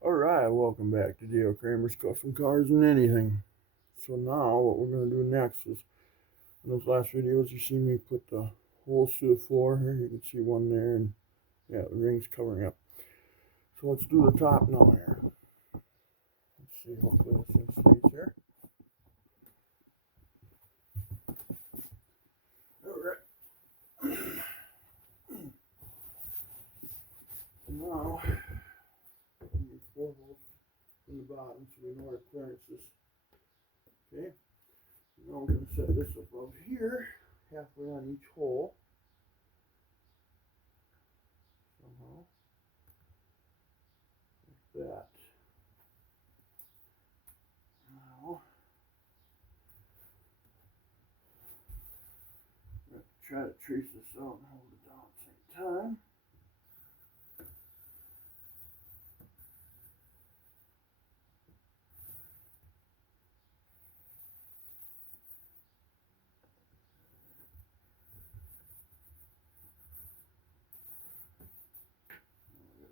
Alright, welcome back to Dale Kramer's Custom Cars and Anything. So now what we're going to do next is, in those last videos you see me put the holes through the floor here. You can see one there and yeah, the ring's covering up. So let's do the top now here. Let's see, hopefully this thing stays here. Alright. Now, we need 4 holes in the bottom so we know our clearance is. Okay. Now we're going to set this above here, halfway on each hole. Somehow. Like that. Now, I'm going to try to trace this out and hold it down at the same time.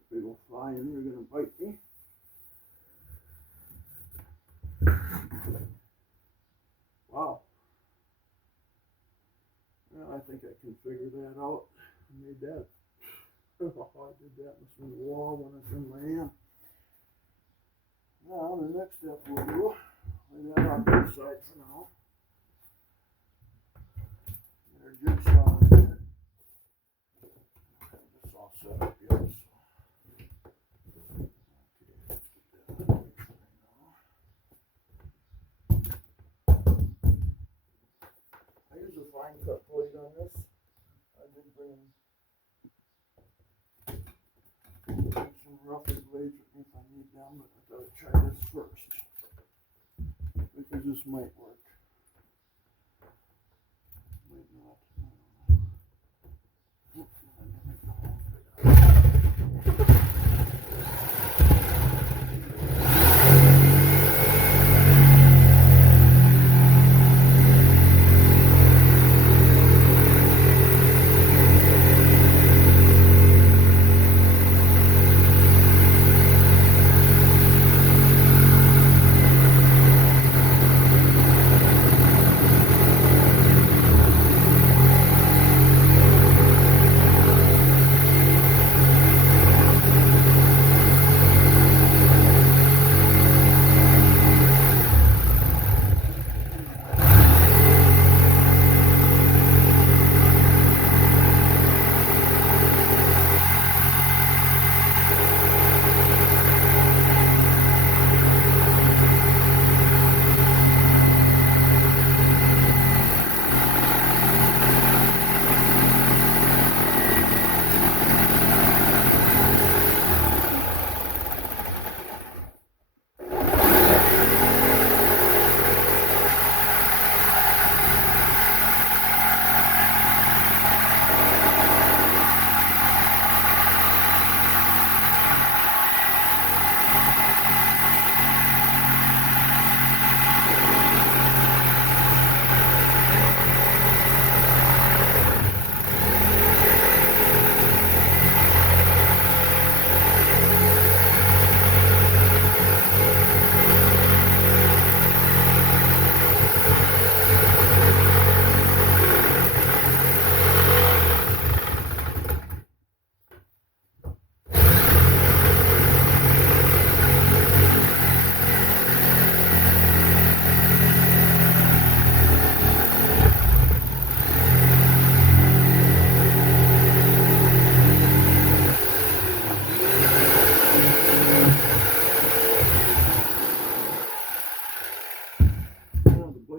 Big old fly in here gonna bite me. Wow. Well, I think I can figure that out. I made that. Oh, I did that in the wall when it's in my hand. Now the next step we'll do, lay that off to the side for now. Get our jigsaw in there. This all set up yet. I use a fine cut blade on this. I did bring some rougher blades with me if I need them, but I thought I'd try this first because this might work. Might not.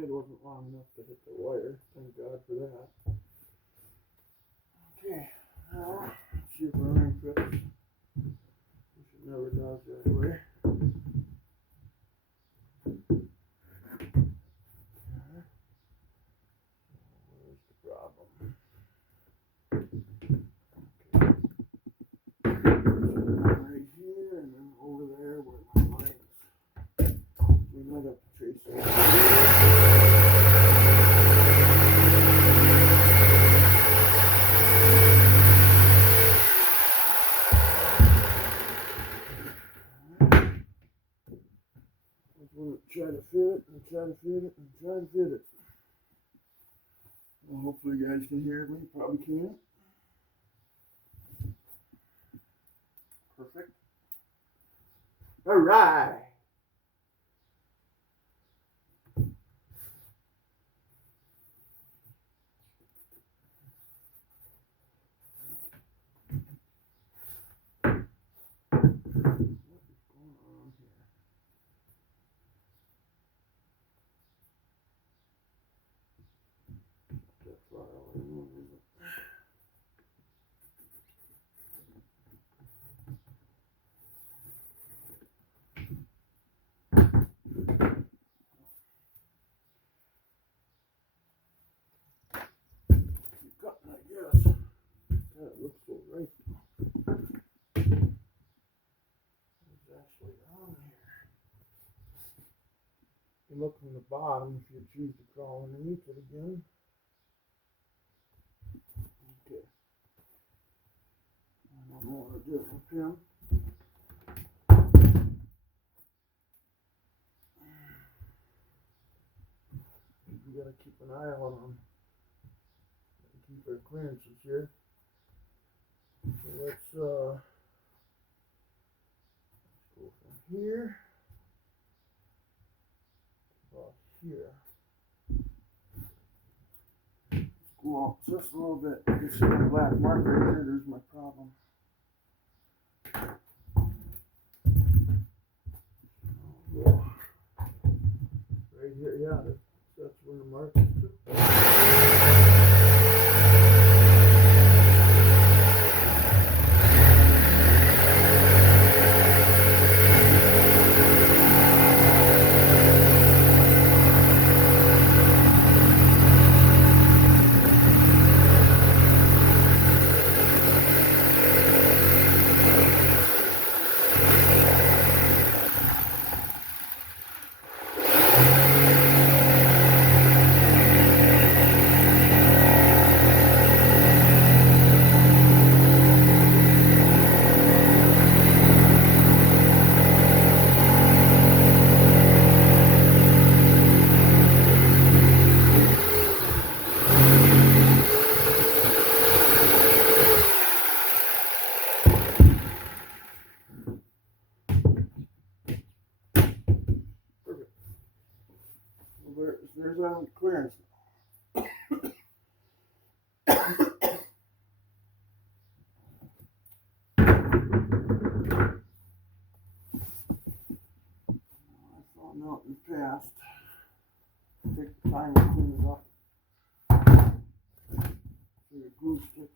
Wasn't long enough to hit the wire. Thank God for that. Okay, now let's see if our ring fits. Which it never does anyway. Where's the problem? Okay. Right here and then over there where my line is. We might have to trace it. we'll try to fit it and try to fit it and try to fit it. Well, hopefully you guys can hear me. Probably can't. Perfect. All right. Cutting, I guess. That looks so right. It's actually on here. You look from the bottom if you choose to crawl underneath it again. Okay. I don't know what to do with him. We gotta keep an eye out on. Keep our clearances here. So let's go from here about here. Let's go out just a little bit. You can see the black mark right there. There's my problem. Right here, yeah, that's where the mark is. There's our clearance. I found out in the past. Take the time to clean it up. So your glue sticks.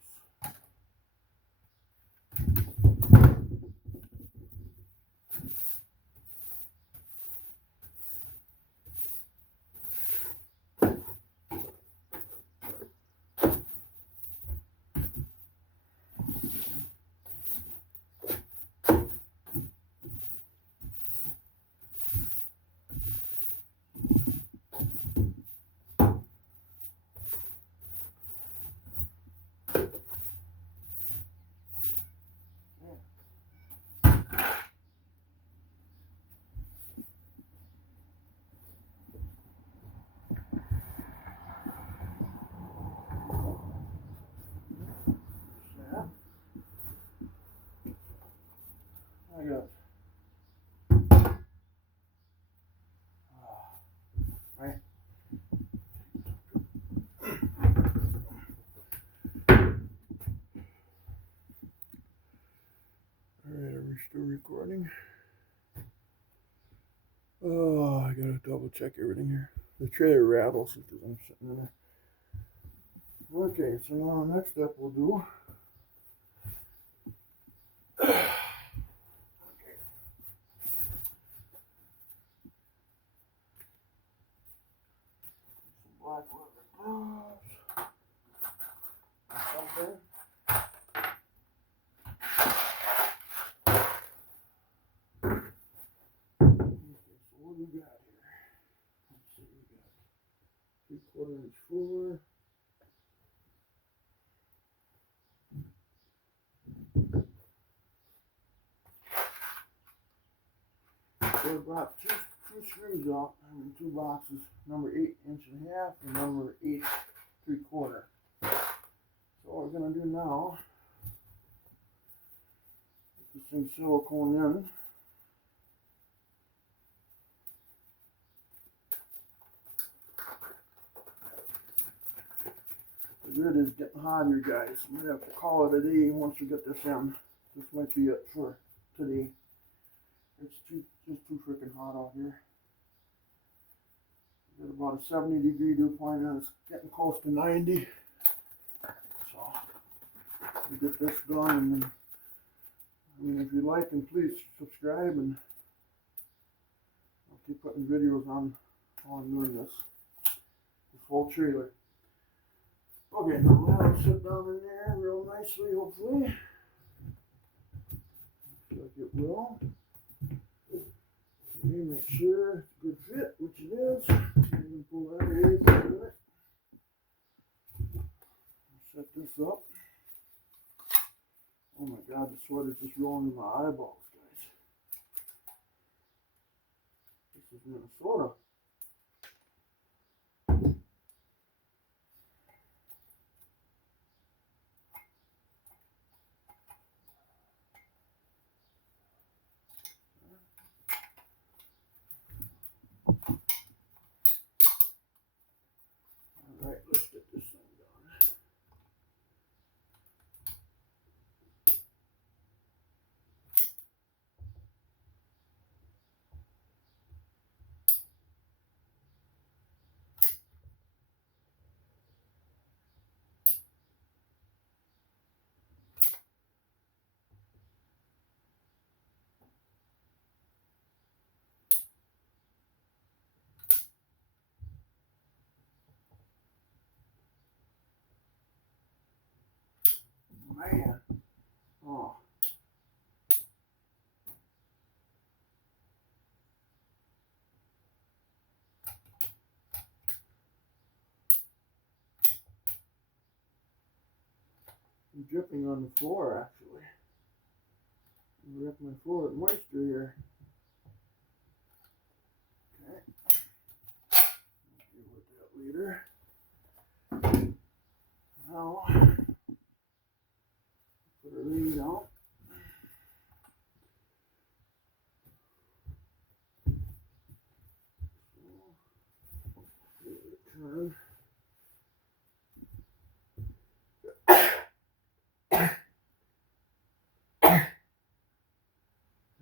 I got right. Alright, are we still recording? Oh, I gotta double check everything here. The trailer rattles because I'm sitting in there. Okay, so now the next step we'll do. Black leather gloves. Something. Okay, so what do we got here? Let's see, we got 3/4 inch floor. So I brought two screws out, I mean two boxes, number 8.5 inches and number 8.75. So what we're gonna do now, get this thing silicone in. The grid is getting hot here, guys. I'm gonna have to call it a day once we get this in. This might be it for today. It's just too freaking hot out here. Got about a 70-degree dew point and it's getting close to 90. So we get this done, and then, I mean, if you like, and please subscribe, and I'll keep putting videos on while I'm doing this whole trailer. Okay, now that'll sit down in there real nicely, hopefully. Looks like it will. Okay, make sure it's a good fit, which it is. I'm going to pull that away for a minute. Set this up. Oh my God, the sweat is just rolling in my eyeballs, guys. This is Minnesota. Alright, let's get this thing done. Man. Oh. I'm dripping on the floor, actually. I'm ripping my floor with moisture here. Okay. Deal with that later. Now, put a lead out. Turn.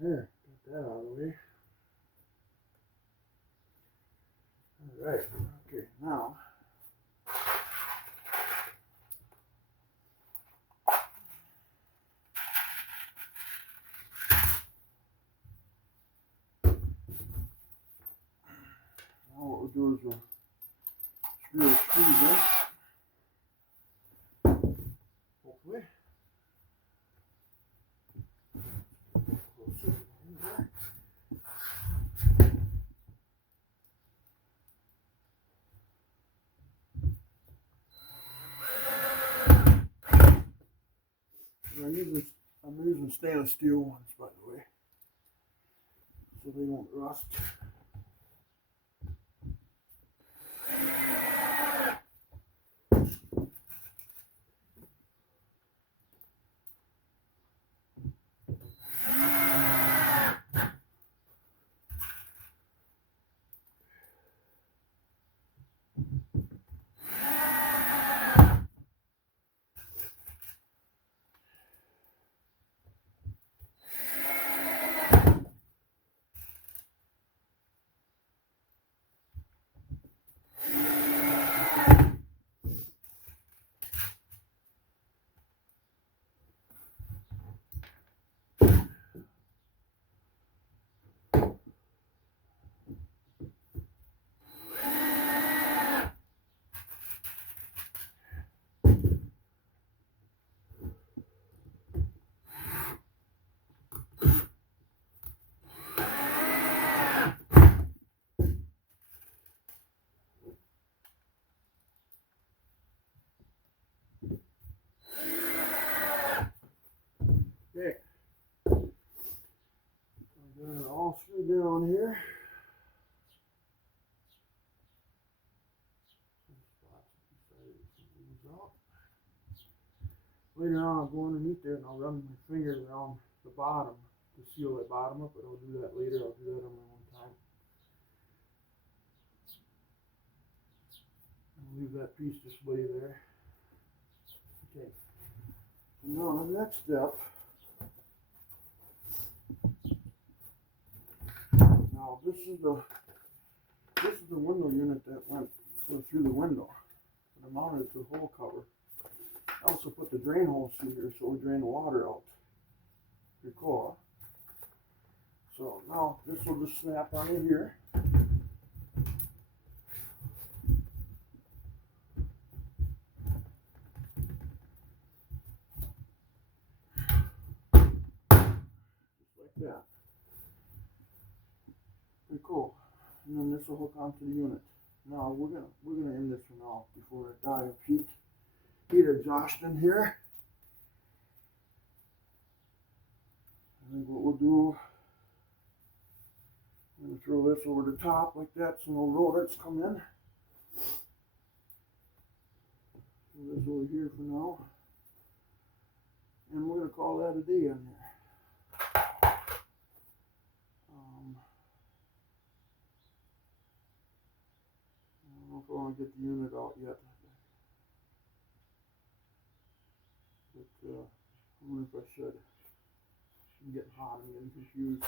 There, got that out of the way. Alright, okay, now what we'll do is we'll screw a screws in. Hopefully. I'm using stainless steel ones, by the way, so they won't rust. Okay, I got it all screwed down here. later on I'll go underneath there and I'll run my finger around the bottom to seal that bottom up, but I'll do that later. I'll do that on my own time. I'll leave that piece just lay there. Okay. Now the next step. Now this is the window unit that went through the window. And I mounted it to the hole cover. I also put the drain holes through here so we drain the water out. Pretty cool, huh? So now this will just snap on in here. Just like that. Pretty cool. And then this will hook onto the unit. Now we're gonna end this for now before I die of heat exhaustion here. I think what we'll do, I'm gonna throw this over the top like that so no rodents come in. Throw this over here for now. And we're gonna call that a day on here. I don't know if I want to get the unit out yet. But I wonder if I should. I'm getting hot, I'm getting confused.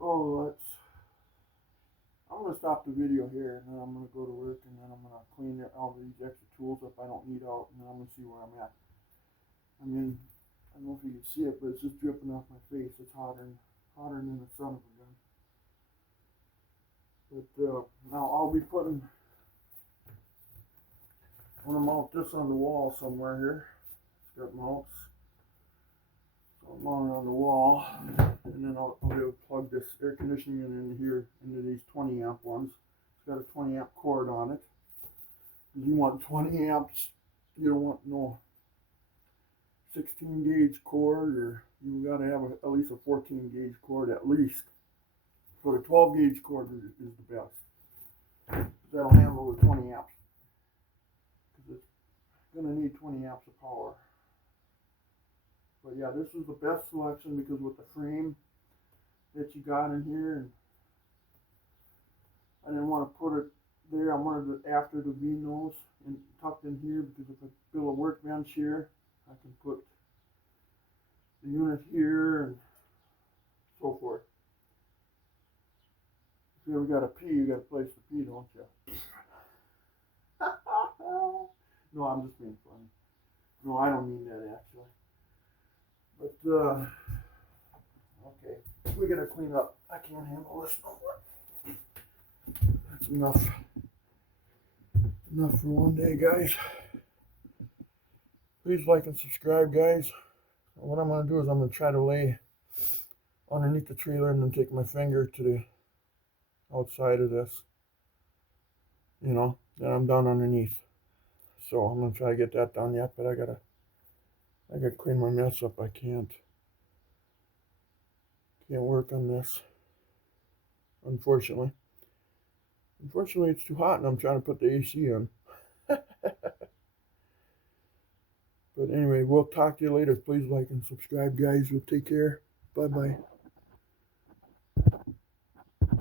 Oh, I'm going to stop the video here and then I'm going to go to work and then I'm going to clean all these extra tools up I don't need out and then I'm going to see where I'm at. I mean, I don't know if you can see it, but it's just dripping off my face. It's hotter than the son of a gun. But now I'll be putting, I'm going to mount this on the wall somewhere here. It's got mounts. So I'll mount it on the wall. And then I'll be able to plug this air conditioning unit in here into these 20 amp ones. It's got a 20 amp cord on it. You want 20 amps, you don't want no 16 gauge cord, or you got to have at least a 14 gauge cord at least. But a 12 gauge cord is the best. That'll handle the 20 amps. Because it's going to need 20 amps of power. But yeah, this is the best selection because with the frame that you got in here, and I didn't want to put it there. I wanted it after the V-nose and tucked in here because if I build a workbench here, I can put the unit here and so forth. If you ever got to pee, you got a place to pee, don't you? No, I'm just being funny. No, I don't mean that actually. But, okay, we gotta clean up. I can't handle this no more. That's enough. Enough for one day, guys. Please like and subscribe, guys. What I'm gonna do is I'm gonna try to lay underneath the trailer and then take my finger to the outside of this. You know, then I'm done underneath. So I'm gonna try to get that done yet, but I gotta clean my mess up. I can't work on this, unfortunately. Unfortunately, it's too hot and I'm trying to put the AC on. But anyway, we'll talk to you later. Please like and subscribe, guys. We'll take care. Bye-bye.